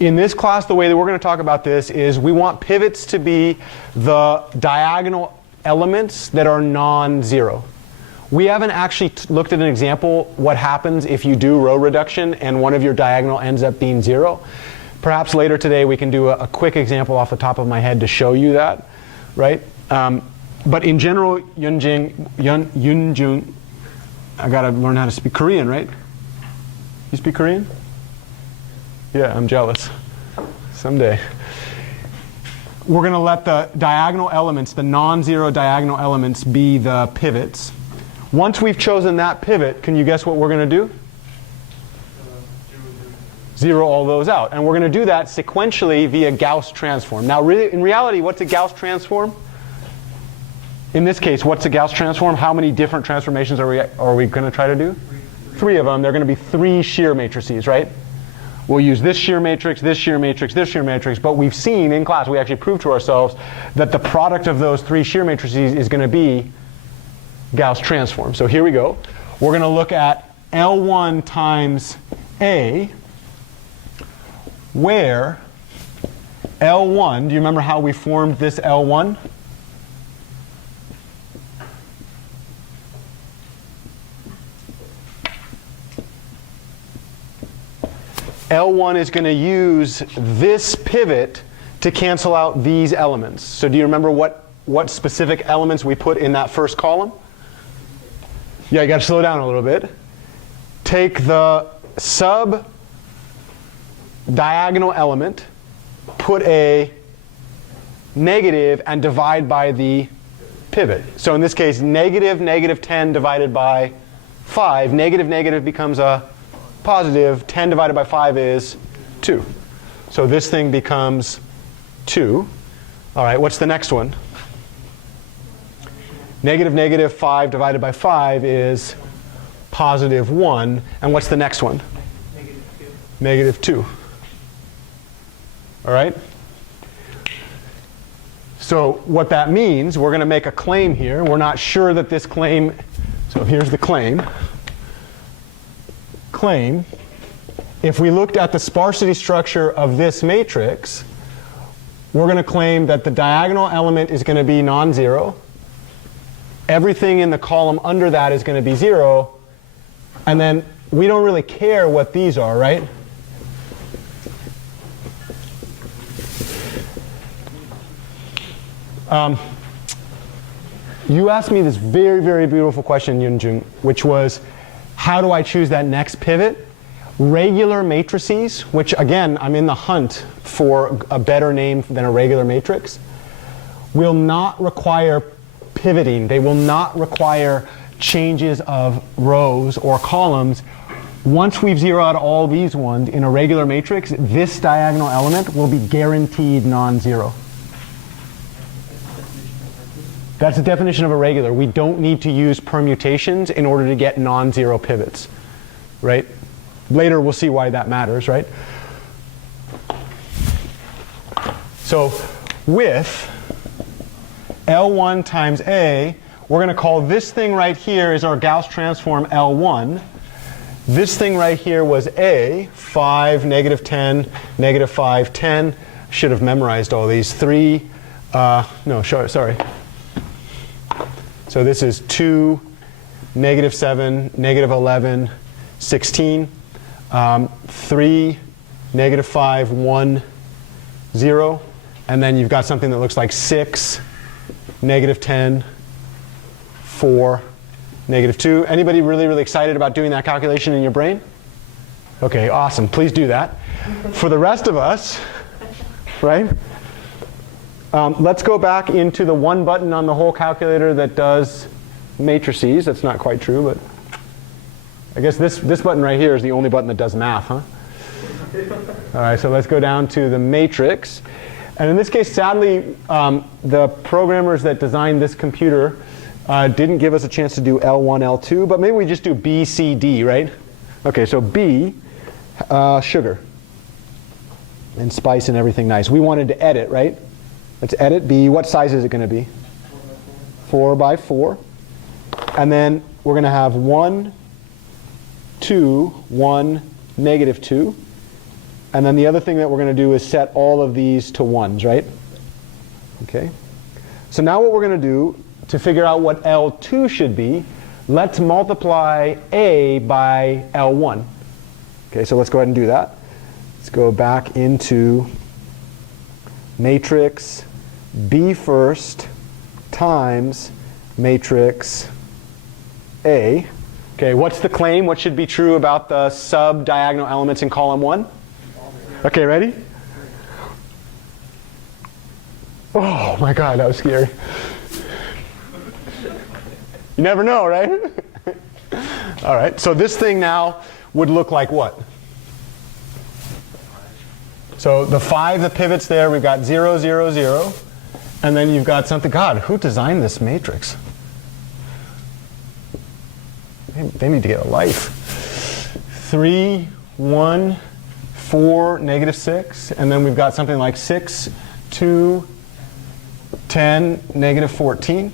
in this class, the way that we're going to talk about this is we want pivots to be the diagonal elements that are non-zero. We haven't actually looked at an example what happens if you do row reduction and one of your diagonal ends up being 0. Perhaps later today we can do a quick example off the top of my head to show you that, right? But in general, Yunjun, I got to learn how to speak Korean, right? You speak Korean? Yeah, I'm jealous. Someday. We're going to let the diagonal elements, the non-zero diagonal elements, be the pivots. Once we've chosen that pivot, can you guess what we're going to do? Zero all those out. And we're going to do that sequentially via Gauss transform. Now, in reality, what's a Gauss transform? In this case, what's a Gauss transform? How many different transformations are we going to try to do? Three of them. They're going to be 3 shear matrices, right? We'll use this shear matrix, this shear matrix, this shear matrix. But we've seen in class, we actually proved to ourselves that the product of those 3 shear matrices is going to be Gauss transform. So here we go. We're going to look at L1 times A, where L1, do you remember how we formed this L1? L1 is going to use this pivot to cancel out these elements. So do you remember what specific elements we put in that first column? Yeah, you got to slow down a little bit. Take the sub diagonal element, put a negative, and divide by the pivot. So in this case, negative 10 divided by 5. Negative becomes a positive. 10 divided by 5 is 2. So this thing becomes 2. All right, what's the next one? Negative 5 divided by 5 is positive 1. And what's the next one? Negative 2. All right? So what that means, we're going to make a claim here. We're not sure that this claim, so here's the claim. Claim, if we looked at the sparsity structure of this matrix, we're going to claim that the diagonal element is going to be non-zero. Everything in the column under that is going to be 0. And then we don't really care what these are, right? You asked me this very, very beautiful question, Yunjun, which was, how do I choose that next pivot? Regular matrices, which again, I'm in the hunt for a better name than a regular matrix, will not require pivoting. They will not require changes of rows or columns. Once we've zeroed out all these ones in a regular matrix, this diagonal element will be guaranteed non-zero. That's the definition of a regular. We don't need to use permutations in order to get non-zero pivots, right? Later we'll see why that matters, right? So with L1 times A, we're going to call this thing right here is our Gauss transform L1. This thing right here was A, 5, negative 10, negative 5, 10. Should have memorized all these. 3, no, sorry. So this is 2, negative 7, negative 11, 16. 3, negative 5, 1, 0. And then you've got something that looks like 6, negative 10, 4, negative 2. Anybody really, really excited about doing that calculation in your brain? OK, awesome. Please do that. For the rest of us, right? Let's go back into the one button on the whole calculator that does matrices. That's not quite true, but I guess this button right here is the only button that does math, huh? All right, so let's go down to the matrix. And in this case, sadly, the programmers that designed this computer didn't give us a chance to do L1, L2, but maybe we just do B, C, D, right? OK, so B, sugar, and spice and everything nice. We wanted to edit, right? Let's edit B. What size is it going to be? 4 by 4. And then we're going to have 1, 2, 1, negative 2. And then the other thing that we're going to do is set all of these to 1s, right? Okay. So now what we're going to do to figure out what L2 should be, let's multiply A by L1. Okay, so let's go ahead and do that. Let's go back into matrix B first times matrix A. Okay, what's the claim? What should be true about the sub-diagonal elements in column 1? Okay, ready? Oh my God, that was scary. You never know, right? All right, so this thing now would look like what? So the 5 that pivots there, we've got 0, 0, 0. And then you've got something. God, who designed this matrix? They need to get a life. 3, 1, 4, negative 6. And then we've got something like 6, 2, 10, negative 14.